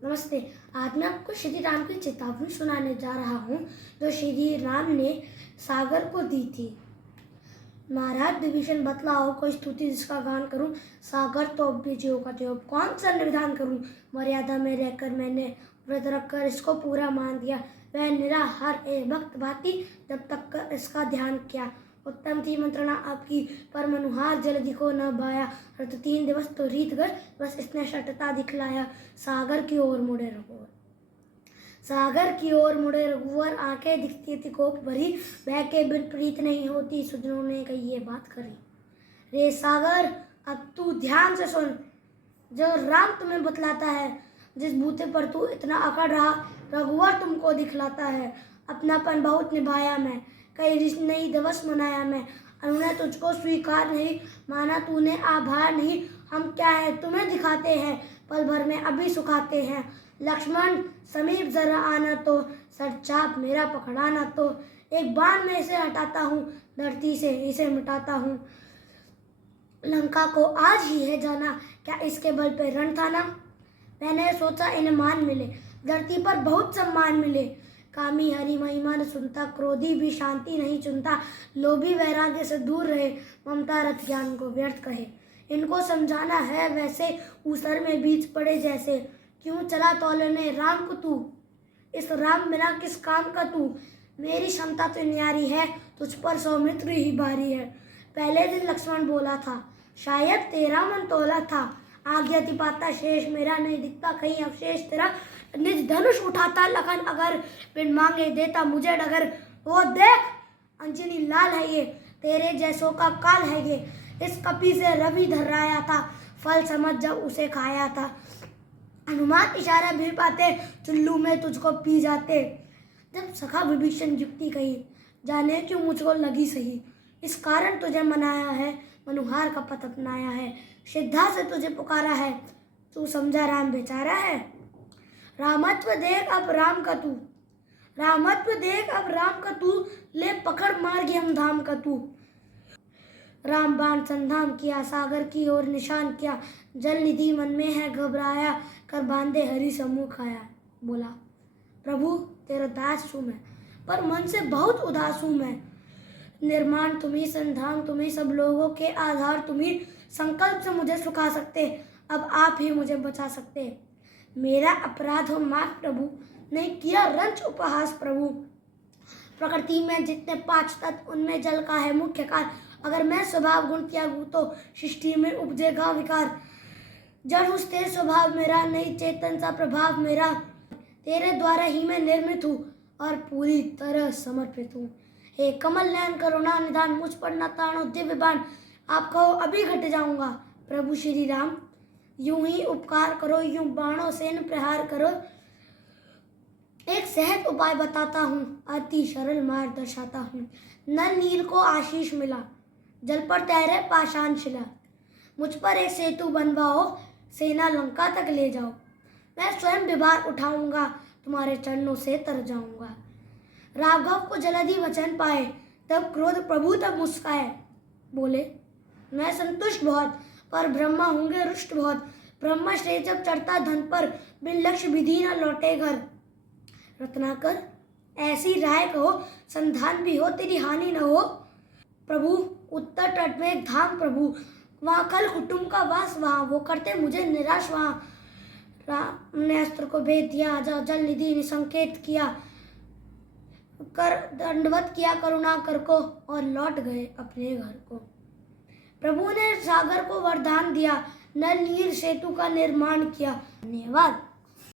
नमस्ते। आज मैं आपको श्री राम की चेतावनी सुनाने जा रहा हूँ जो श्री राम ने सागर को दी थी। महाराज विभीषण बतलाओ कोई स्तुति जिसका गान करूं। सागर तो अपने जीव का जो कौन सा निर्धान करूं। मर्यादा में रहकर मैंने व्रत रखकर इसको पूरा मान दिया। वह निराहार भक्त भांति जब तक इसका ध्यान किया। उत्तम थी मंत्रणा आपकी पर मनुहार जल्दी को न भाया। रत 3 दिवस तो रीत गए बस इसने शटता दिखलाया। सागर की ओर मुड़े रघुवर, सागर की ओर मुड़े रघुवर, आंखें दिखती थी कोप भरी। बह के बिन प्रीत नहीं होती सुजनों ने कही ये बात करी। रे सागर अब तू ध्यान से सुन जो राम तुम्हें बतलाता है। जिस बूते पर तू इतना अकड़ रहा रघुवर तुमको दिखलाता है। अपनापन बहुत निभाया मैं, कई रिश्त नहीं दिवस मनाया मैं। उन्होंने तुझको स्वीकार नहीं माना, तूने आभार नहीं। हम क्या है तुम्हें दिखाते हैं, पल भर में अभी सुखाते हैं। लक्ष्मण समीप जरा आना तो, सरचाप मेरा पकड़ाना तो। एक बाण में इसे हटाता हूँ, धरती से इसे मिटाता हूँ। लंका को आज ही है जाना, क्या इसके बल पे रण था ना। मैंने सोचा इन्हें मान मिले, धरती पर बहुत सम्मान मिले। कामी हरि महिमा न सुनता, क्रोधी भी शांति नहीं चुनता। लोभी वैराग्य से दूर रहे, ममता रथ ज्ञान को व्यर्थ कहे। इनको समझाना है वैसे, ऊसर में बीज पड़े जैसे। क्यों चला तौलने राम को तू, इस राम बिना किस काम का तू। मेरी क्षमता तो न्यारी है, तुझ पर सौमित्र ही भारी है। पहले दिन लक्ष्मण बोला था, शायद तेरा मन तोला था। आज्ञा पाता शेष मेरा, नहीं दिखता कहीं अवशेष तेरा। निज धनुष उठाता लखन अगर, बिन मांगे देता मुझे डगर। वो देख अंजनी लाल है ये, तेरे जैसों का काल है ये। इस कपी से रवि धर्राया था, फल समझ जब उसे खाया था। हनुमान इशारा भी पाते, चुल्लू में तुझको पी जाते। जब सखा विभीषण युक्ति कही, जाने क्यों मुझको लगी सही। इस कारण तुझे मनाया है, मनुहार का पथ अपनाया है। श्रद्धा से तुझे पुकारा है, तू समझा राम बेचारा है। रामत्व देख अब राम का तू, रामत्व देख अब राम का तू। ले पकड़ मार हम धाम का तू। राम बाण संधान किया, सागर की ओर निशान किया। जल निधि मन में है घबराया, कर बांधे हरि सम्मुख आया। बोला प्रभु तेरा दास हूँ मैं, पर मन से बहुत उदास हूँ मैं। निर्माण तुम्ही, संधान तुम्ही, सब लोगों के आधार तुम्ही। संकल्प से मुझे सुखा सकते, अब आप ही मुझे बचा सकते। मेरा अपराध हो माफ प्रभु, नहीं किया रंच उपहास प्रभु। प्रकृति में जितने 5 तत्व उनमें जल का है मुख्य कार। अगर मैं स्वभाव गुण त्यागूं तो सृष्टि में उपजेगा विकार। जड़ हूँ स्थिर स्वभाव मेरा, नहीं चेतन सा प्रभाव मेरा। तेरे द्वारा ही मैं निर्मित हूँ और पूरी तरह समर्पित हूँ। हे कमल नयन करुणा निधान, मुझ पर न तानो दिव्य बाण। आप कहो अभी घट जाऊंगा प्रभु श्री राम। यूं ही उपकार करो, यूं बाणों से न प्रहार करो। एक सहज उपाय बताता हूँ, अति सरल मार्ग दर्शाता हूँ। नल नील को आशीष मिला, जल पर तैरे पाषाण शिला। मुझ पर एक सेतु बनवाओ, सेना लंका तक ले जाओ। मैं स्वयं विभार उठाऊंगा, तुम्हारे चरणों से तर जाऊंगा। राघव को जल्दी वचन पाए, तब क्रोध प्रभु तब मुस्काए। बोले मैं संतुष्ट बहुत, पर ब्रह्मा होंगे रुष्ट बहुत। ब्रह्मा श्रेय जब चढ़ता धन पर, बिन लक्ष्य विधि न लौटे घर। रत्नाकर ऐसी राय कहो, संधान भी हो तेरी हानि न हो। प्रभु उत्तर तट में धाम प्रभु, वहाँ कल कुटुंब का वास, वहाँ वो करते मुझे निराश। वहाँ राम ने अस्त्र को भेद दिया, जाओ जल निधि ने संकेत किया। कर दंडवत किया करुणा कर को, और लौट गए अपने घर को। प्रभु ने सागर को वरदान दिया, नल नील सेतु का निर्माण किया। धन्यवाद।